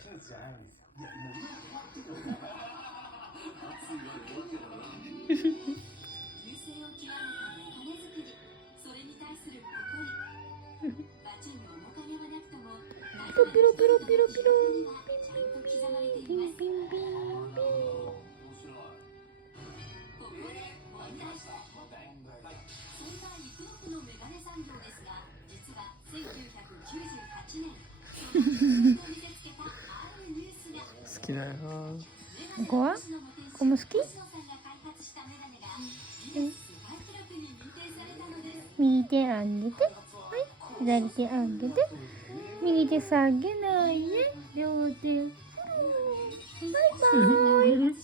手術じゃないんですよ。いや、流星を極めたメガネ作り、それに対する誇り。バチに面影はなくとも、ピロピロピロピロピロにはちゃんと刻まれています。ここで問題。そんなイクロクのメガネ産業ですが、実は1998年、その実力を見せつけたあるニュースが。好きだよな。ここはこも好き？右手上げて、はい、左手上げて、右手下げないで、両手、バイバーイ。